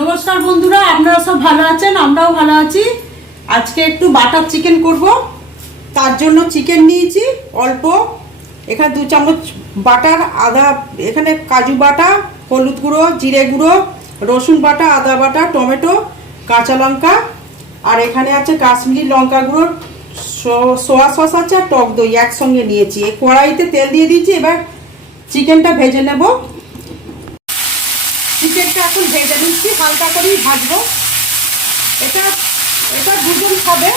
নমস্কার বন্ধুরা, আপনারা সব ভালো আছেন? আমরাও ভালো আছি। আজকে একটু বাটার চিকেন করব। তার জন্য চিকেন নিয়েছি, অল্প। এখানে দু চামচ বাটার, আদা, এখানে কাজু বাটা, হলুদ গুঁড়ো, জিরে গুঁড়ো, রসুন বাটা, আদা বাটা, টমেটো, কাঁচা লঙ্কা। আর এখানে আছে কাশ্মীরি লঙ্কা গুঁড়ো সোয়া সস আছে আর টক দই একসঙ্গে নিয়েছি। এই কড়াইতে তেল দিয়ে দিয়েছি, এবার চিকেনটা ভেজে নেব। চিকেনটা এখন ভেজে নিচ্ছি হালকা করেই ভাজবো। এটা এটা দুজন খাবে।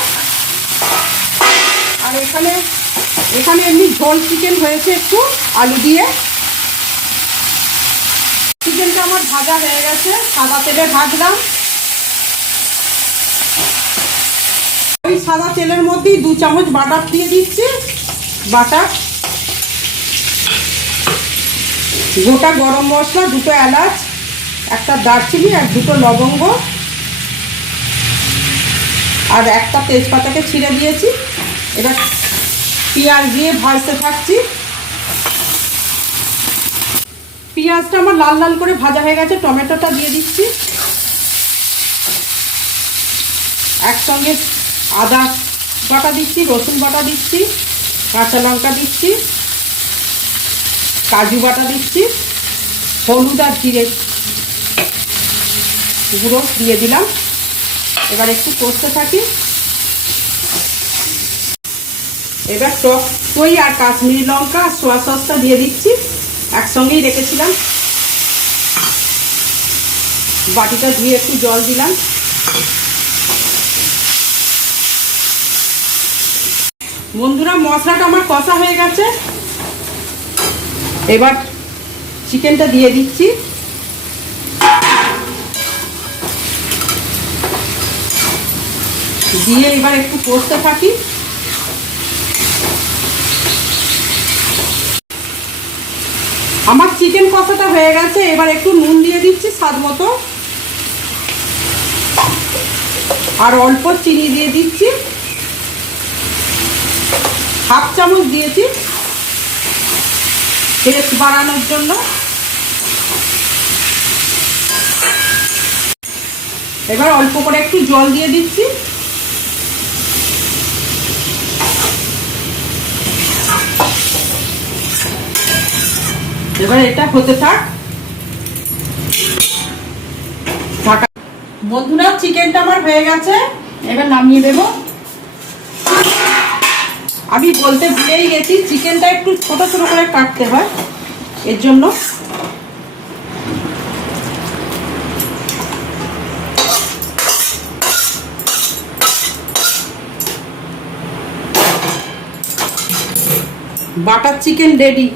আর এখানে এখানে এমনি ঝোল চিকেন হয়েছে একটু, আলু দিয়ে। চিকেনটা আমার ভাজা হয়ে গেছে, সাদা তেলে ভাজলাম। ওই সাদা তেলের মধ্যেই দু চামচ বাটার দিয়ে দিচ্ছি, বাটার। গোটা গরম মশলা, দুটো এলাচ একটা দারচিনি আর দুটো লবঙ্গ। আর একটা তেজপাতাকে ছিঁড়ে দিয়েছি। এবার পেঁয়াজ দিয়ে ভাজতে থাকছি। পেঁয়াজটা আমার লাল লাল করে ভাজা হয়ে গেছে, টমেটোটা দিয়ে দিচ্ছি। একসঙ্গে আদা বাটা দিচ্ছি, রসুন বাটা দিচ্ছি, কাঁচা লঙ্কা দিচ্ছি, কাজু বাটা দিচ্ছি, হলুদ আর জিরে গুঁড়ো দিয়ে দিলাম। এবার একটু কষতে থাকি। এবার টক দই আর কাশ্মীরি লঙ্কা আর সোয়া সসটা দিয়ে দিচ্ছি। একসঙ্গেই রেখেছিলাম। বাটিটা ধুয়ে একটু জল দিলাম। বন্ধুরা, মশলাটা আমার কষা হয়ে গেছে। এবার চিকেনটা দিয়ে দিচ্ছি। দিয়ে এবার একটু কষতে থাকি। আমার চিকেন কষাটা হয়ে গেছে, এবার একটু নুন দিয়ে দিচ্ছি স্বাদ মতো। আর অল্প চিনি দিয়ে দিচ্ছি। হাফ চামচ দিয়েছি টেস্ট বাড়ানোর জন্য। এবার অল্প করে একটু জল দিয়ে দিচ্ছি। এবার এটা হতে থাক। বন্ধুরা চিকেনটা আমার হয়ে গেছে। এবার নামিয়ে দেব আমি বলতে ভুলেই গেছি চিকেনটা একটু ছোট ছোট করে কাটতে হয়। এর জন্য। Butter chicken ready